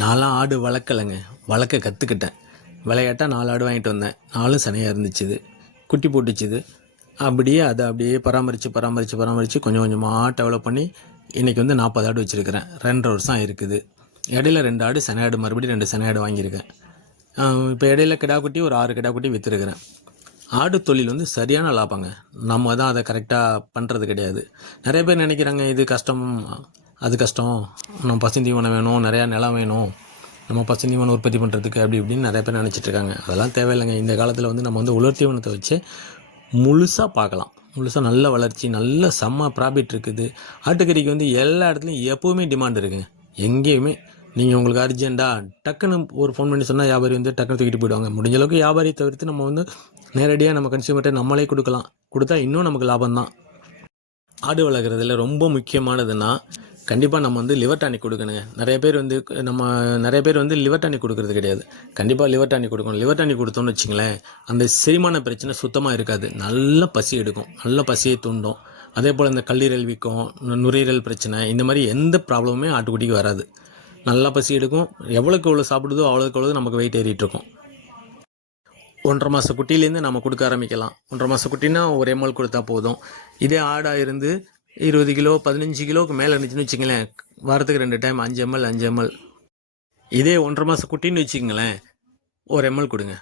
நாலாம் ஆடு வளர்க்கலைங்க. வளர்க்க கற்றுக்கிட்டேன் விளையாட்டாக நாலு ஆடு வாங்கிட்டு வந்தேன். நாலும் சனையாக இருந்துச்சுது. குட்டி போட்டுச்சுது. அப்படியே அதை அப்படியே பராமரித்து பராமரித்து பராமரித்து கொஞ்சம் கொஞ்சமாக டெவலப் பண்ணி இன்றைக்கி வந்து நாற்பது ஆடு வச்சுருக்கிறேன். ரெண்டரை வருஷம் இருக்குது இடையில ரெண்டு ஆடு சனையாடு மறுபடியும் ரெண்டு சனையாடு ஆடு வாங்கியிருக்கேன். இப்போ இடையில கிடா குட்டி ஒரு ஆறு கிடா குட்டி விற்றுருக்கிறேன் ஆடு தொழில் வந்து சரியான லாபங்க. நம்ம தான் அதை கரெக்டாக பண்ணுறது கிடையாது. நிறைய பேர் நினைக்கிறாங்க இது கஷ்டம். அது கஷ்டம். நம்ம பசுந்தீவனம் வேணும் நிறையா நிலம் வேணும். நம்ம பசுந்தீவனம் உற்பத்தி பண்ணுறதுக்கு அப்படி இப்படின்னு நிறைய பேர் நினச்சிட்ருக்காங்க அதெல்லாம் தேவையில்லைங்க. இந்த காலத்தில் வந்து நம்ம வந்து உலர் தீவனத்தை வச்சு முழுசாக பார்க்கலாம். முழுசாக நல்ல வளர்ச்சி நல்ல செம்ம ப்ராஃபிட் இருக்குது. ஆட்டுக்கறிக்கு வந்து எல்லா இடத்துலையும் எப்போவுமே டிமாண்ட் இருக்குங்க. எங்கேயுமே. நீங்கள் உங்களுக்கு அர்ஜெண்ட்டாக டக்குன்னு ஒரு ஃபோன் பண்ணி சொன்னால் வியாபாரி வந்து டக்குன்னு தூக்கிட்டு போயிடுவாங்க. முடிஞ்ச அளவுக்கு வியாபாரி தவிர்த்து நம்ம வந்து நேரடியாக நம்ம கன்சியூமர்கிட்ட நம்மளே கொடுக்கலாம். கொடுத்தா இன்னும் நமக்கு லாபம் தான் ஆடு வளர்க்குறதுல ரொம்ப முக்கியமானதுன்னா கண்டிப்பாக நம்ம வந்து லிவர் டானிக் கொடுக்கணுங்க. நிறைய பேர் வந்து நம்ம நிறைய பேர் வந்து லிவர் டானிக் கொடுக்கறது கிடையாது. கண்டிப்பாக லிவர் டானிக் கொடுக்கணும். லிவர் டானிக் கொடுத்தோம்னு வச்சிங்களேன் அந்த செரிமான பிரச்சனை சுத்தமாக இருக்காது. நல்ல பசி எடுக்கும். நல்ல பசியை தூண்டும். அதே போல் இந்த கல்லீரல் வீக்கம் நுரையீரல் பிரச்சனை இந்த மாதிரி எந்த ப்ராப்ளமுமே ஆட்டுக்குட்டிக்கு வராது. நல்லா பசி எடுக்கும். எவ்வளோக்கு எவ்வளோ சாப்பிடுதோ அவ்வளோக்கு எவ்வளோ நமக்கு வெயிட் ஏறிட்டு இருக்கும். ஒன்றரை மாத குட்டிலேருந்து நம்ம கொடுக்க ஆரம்பிக்கலாம். ஒன்றரை மாத குட்டினா ஒரு எம்எல் கொடுத்தா போதும். இதே ஆடாக இருந்து இருபது கிலோ பதினஞ்சு கிலோவுக்கு மேலே இருந்துச்சுன்னு வச்சுங்களேன் வாரத்துக்கு ரெண்டு டைம் அஞ்சு எம்எல் அஞ்சு எம்எல் இதே ஒன்றரை மாதம் குட்டின்னு வச்சுங்களேன் ஒரு எம்எல் கொடுங்க.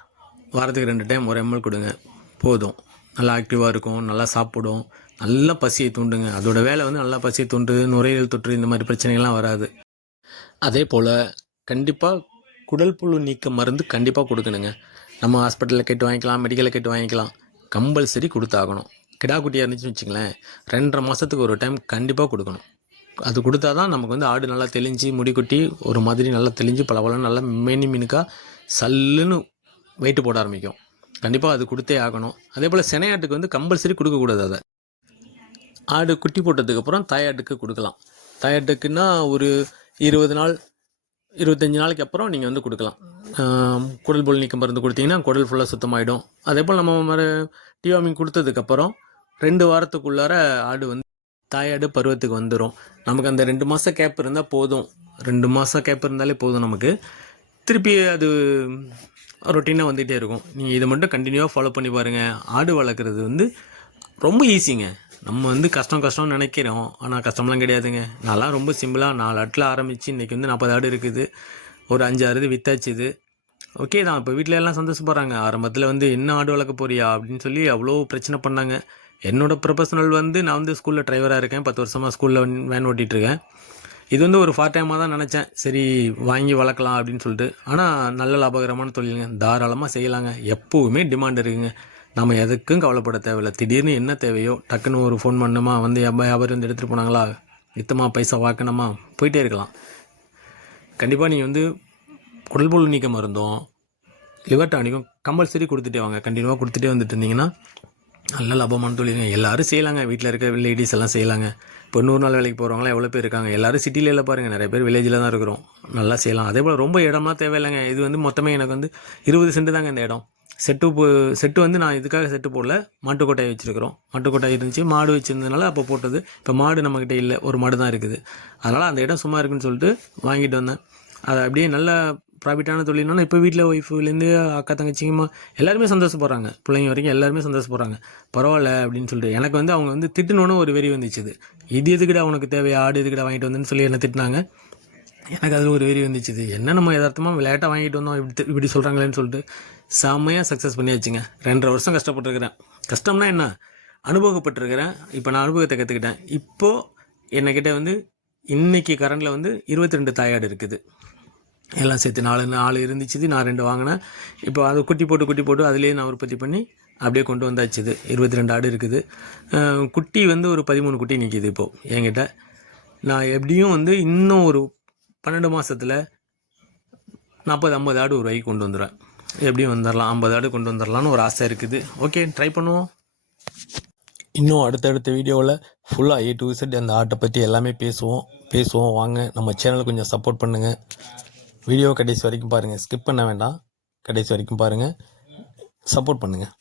வாரத்துக்கு ரெண்டு டைம் ஒரு எம்எல் கொடுங்க. போதும். நல்லா ஆக்டிவாக இருக்கும். நல்லா சாப்பிடும். நல்லா பசியை தூண்டுங்க. அதோட வேலை வந்து நல்லா பசியை தூண்டு நுரையீரல் தொற்று இந்த மாதிரி பிரச்சனைகள்லாம் வராது. அதே போல் கண்டிப்பாக குடல் புழு நீக்க மருந்து கண்டிப்பாக கொடுக்கணுங்க. நம்ம ஹாஸ்பிட்டலில் கேட்டு வாங்கிக்கலாம் மெடிக்கலில் கேட்டு வாங்கிக்கலாம். கம்பல்சரி கொடுத்தாகணும். கிடா குட்டியாக இருந்துச்சுன்னு வச்சுங்களேன் ரெண்டரை மாதத்துக்கு ஒரு டைம் கண்டிப்பாக கொடுக்கணும். அது கொடுத்தா தான் நமக்கு வந்து ஆடு நல்லா தெளிஞ்சு முடி ஒரு மாதிரி நல்லா தெளிஞ்சு பல நல்லா மேனி மினுக்காக சல்லுன்னு வெயிட்டு போட ஆரம்பிக்கும். கண்டிப்பாக அது கொடுத்தே ஆகணும். அதே போல் செனையாட்டுக்கு வந்து கம்பல்சரி கொடுக்கக்கூடாது அதை. ஆடு குட்டி போட்டதுக்கப்புறம் தாயாட்டுக்கு கொடுக்கலாம். தாயாட்டுக்குன்னா ஒரு இருபது நாள் இருபத்தஞ்சி நாளைக்கு அப்புறம் நீங்கள் வந்து கொடுக்கலாம். குடல் புல் நீக்கம் மருந்து கொடுத்தீங்கன்னா குடல் ஃபுல்லாக சுத்தமாயிடும். அதே போல் நம்ம மறு டிவாமிங் கொடுத்ததுக்கப்புறம் ரெண்டு வாரத்துக்குள்ளார ஆடு வந்து தாயாடு பருவத்துக்கு வந்துடும் நமக்கு அந்த ரெண்டு மாதம் கேப் இருந்தால் போதும். ரெண்டு மாதம் கேப் இருந்தாலே போதும் நமக்கு. திருப்பி அது ரொட்டீனாக வந்துகிட்டே இருக்கும். நீங்கள் இதை மட்டும் கண்டினியூவாக ஃபாலோ பண்ணி பாருங்கள் ஆடு வளர்க்குறது வந்து ரொம்ப ஈஸிங்க நம்ம வந்து கஷ்டம் கஷ்டம்னு நினைக்கிறோம். ஆனால் கஷ்டம்லாம் கிடையாதுங்க. நான்லாம் ரொம்ப சிம்பிளாக நாலு ஆட்டில் ஆரம்பித்து இன்றைக்கி வந்து நாற்பது ஆடு இருக்குது. ஒரு அஞ்சு ஆறு இது. வித்தாச்சுது ஓகே தான். இப்போ வீட்டில் எல்லாம் சந்தோஷப்படுறாங்க. ஆரம்பத்தில் வந்து என்ன ஆடு வளர்க்க போறியா அப்படின்னு சொல்லி அவ்வளோ பிரச்சனை பண்ணாங்க. என்னோடய ப்ரொஃபஷனல் வந்து நான் வந்து ஸ்கூலில் டிரைவராக இருக்கேன். பத்து வருஷமாக ஸ்கூலில் வேன் ஓட்டிகிட்டு இருக்கேன் இது வந்து ஒரு பார்ட் டைமாக தான் நினச்சேன். சரி வாங்கி வளர்க்கலாம் அப்படின்னு சொல்லிட்டு. ஆனால் நல்ல லாபகரமான தொழிலுங்க. தாராளமாக செய்யலாங்க. எப்போவுமே டிமாண்ட் இருக்குங்க. நம்ம எதுக்கும் கவலைப்பட தேவையில்ல. திடீர்னு என்ன தேவையோ டக்குன்னு ஒரு ஃபோன் பண்ணுமா வந்து எப்போ வியாபாரி வந்து எடுத்துகிட்டு போனாங்களா வித்தமா பைசா வாக்கணுமா போயிட்டே இருக்கலாம். கண்டிப்பாக நீங்கள் வந்து குடல் புழு நீக்க மருந்தும் லிவர் டானிக்கும் கம்பல்சரி கொடுத்துட்டே வாங்க. கண்டினியூவாக கொடுத்துட்டே வந்துட்டு இருந்தீங்கன்னா நல்ல லாபமான தொழிலுங்க. எல்லோரும் செய்யலாங்க. வீட்டில் இருக்க லேடிஸ் எல்லாம் செய்யலாங்க. இப்போ நூறு நாள் வேலைக்கு போகிறவங்களாம் எவ்வளோ பேர் இருக்காங்க? எல்லோரும் சிட்டியில் எல்லாம் பாருங்கள் நிறைய பேர் வில்லேஜில் தான் இருக்கிறோம். நல்லா செய்யலாம். அதே போல் ரொம்ப இடம்லாம் தேவையில்லைங்க. இது வந்து மொத்தமே எனக்கு வந்து இருபது சென்ட் தாங்க இந்த இடம். செட்டு போ செட்டு வந்து நான் இதுக்காக செட்டு போடல. மாட்டுக்கொட்டாய் வச்சுருக்கிறோம். மாட்டுக்கொட்டாய் இருந்துச்சு. மாடு வச்சுருந்ததுனால அப்போ போட்டது. இப்போ மாடு நம்மக்கிட்ட இல்லை. ஒரு மாடு தான் இருக்குது. அதனால் அந்த இடம் சும்மா இருக்குன்னு சொல்லிட்டு வாங்கிட்டு வந்தேன். அதை அப்படியே நல்லா ப்ராஃபிட்டான தொழில்னால இப்போ வீட்டில் ஒய்ஃபுலேருந்து அக்கா தங்கச்சிங்கம்மா எல்லாருமே சந்தோஷப்படுறாங்க. பிள்ளைங்க வரைக்கும் எல்லாருமே சந்தோஷப்படுறாங்க. பரவாயில்ல அப்படின்னு சொல்லிட்டு எனக்கு வந்து அவங்க வந்து திட்டுனோன்னு ஒரு வெறி வந்துச்சு. இது. எதுக்கிட அவனுக்கு உனக்கு தேவையா? ஆடு எதுக்கிட வாங்கிட்டு வந்துன்னு சொல்லி என்ன திட்டினாங்க. எனக்கு அதில் ஒரு வெறி வந்துச்சுது என்ன நம்ம யதார்த்தமாக விளையாட்டாக வாங்கிட்டு வந்தோம் இப்படி இப்படி சொல்கிறாங்களேன்னு சொல்லிட்டு செம்மையாக சக்ஸஸ் பண்ணியாச்சுங்க. ரெண்டரை வருஷம் கஷ்டப்பட்டுருக்கிறேன். கஷ்டம்னா என்ன? அனுபவப்பட்டிருக்கிறேன். இப்போ நான் அனுபவத்தை கற்றுக்கிட்டேன் இப்போது என்னக்கிட்ட வந்து இன்றைக்கி கரண்டில் வந்து இருபத்தி ரெண்டு தாயாடு இருக்குது. எல்லாம் சேர்த்து நாலு நாலு இருந்துச்சு நான் ரெண்டு வாங்கினேன். இப்போ அது குட்டி போட்டு குட்டி போட்டு அதுலேயே நான் உற்பத்தி பண்ணி அப்படியே கொண்டு வந்தாச்சுது. இருபத்தி ரெண்டு ஆடு இருக்குது. குட்டி வந்து ஒரு பதிமூணு குட்டி நிற்கிது இப்போது என்கிட்ட. நான் எப்படியும் வந்து இன்னும் ஒரு பன்னெண்டு மாதத்தில் நாற்பது ஐம்பது ஆடு ஒரு ரூபாய்க்கு கொண்டு வந்துடுவேன் எப்படியும் வந்துடலாம் ஐம்பது ஆடு கொண்டு வந்துடலான்னு ஒரு ஆசை இருக்குது. ஓகே ட்ரை பண்ணுவோம். இன்னும் அடுத்தடுத்த வீடியோவில் ஃபுல்லாக ஏ டு செட் அந்த ஆட்டை பற்றி எல்லாமே பேசுவோம். பேசுவோம் வாங்க. நம்ம சேனலை கொஞ்சம் சப்போர்ட் பண்ணுங்கள் வீடியோ கடைசி வரைக்கும் பாருங்கள் ஸ்கிப் பண்ண வேண்டாம். கடைசி வரைக்கும் பாருங்கள் சப்போர்ட் பண்ணுங்கள்